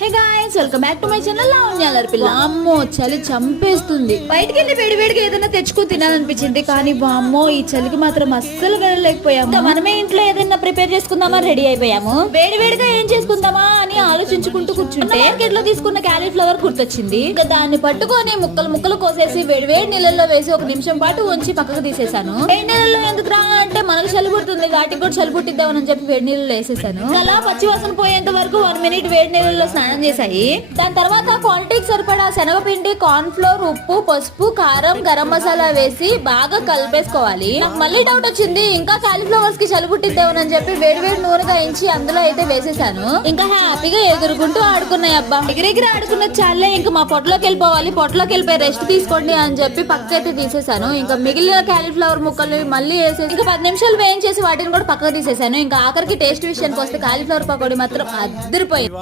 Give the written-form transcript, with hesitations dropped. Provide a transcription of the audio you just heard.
Hey guys, welcome back to my channel లావణ్యాలర్ పిల్ల. అమ్మో చలి చంపేస్తుంది. బయటికి వెళ్ళి వేడివేడిగా ఏదైనా తెచ్చుకుని తినాలనిపించింది, కానీ వామ్మో ఈ చలికి మాత్రం అస్సలు వెళ్ళలేకపోయాము. మనమే ఇంట్లో ఏదైనా ప్రిపేర్ చేసుకుందామా రెడీ అయిపోయాము. వేడివేడిగా ఏం చేసుకుందామా అని ఆలోచించుకుంటూ కూర్చుంటే మార్కెట్ లో తీసుకున్న క్యాలీఫ్లవర్ గుర్తొచ్చింది. ఇంకా దాన్ని పట్టుకొని ముక్కలు ముక్కలు కోసేసి వేడివేడి నీళ్ళల్లో వేసి 1 నిమిషం పాటు ఉంచి పక్కకు తీసేసాను. వేడి నీళ్ళలో ఎందుకు రా అంటే మనకు చలి పుడుతుంది, వాటికి కూడా చలి పుట్టిద్దామని చెప్పి వేడి నీళ్ళలో వేసేసాను. అలా పచ్చివాసన పోయేంత వరకు 1 మినిట్ వేడి నీళ్ళలో స్నానం చేశాయి. దాని తర్వాత క్వాంటిటీకి సరిపడా శనగపిండి, కార్న్ ఫ్లోర్, ఉప్పు, పసుపు, కారం, గరం మసాలా వేసి బాగా కలిపేసుకోవాలి. నాకు మళ్ళీ డౌట్ వచ్చింది, ఇంకా కాలీఫ్లవర్స్ కి చలి పుట్టిద్దామని చెప్పి వేడి వేడి నూనెగా ఇంచి అందులో అయితే వేసేసాను. ఇంకా హ్యాపీగా ఎగురుకుంటూ ఆడుకున్నాయి. అబ్బా ఎగిరెగిరి ఆడుకున్న చాలే, ఇంకా మా పొట్టలోకి వెళ్ళిపోవాలి, పొట్టలోకి వెళ్ళిపోయి రెస్ట్ తీసుకోండి అని చెప్పి పక్క అయితే తీసేసాను. ఇంకా మిగిలిన కాలీఫ్లవర్ ముక్కలు మళ్ళీ వేసేసి ఇంకా 10 నిమిషాలు వేయించేసి వాటిని కూడా పక్కకు తీసేసాను. ఇంకా ఆఖరికి టేస్ట్ విషయానికి వస్తే కాలీఫ్లవర్ పకోడీ మాత్రం అదిరిపోయింది.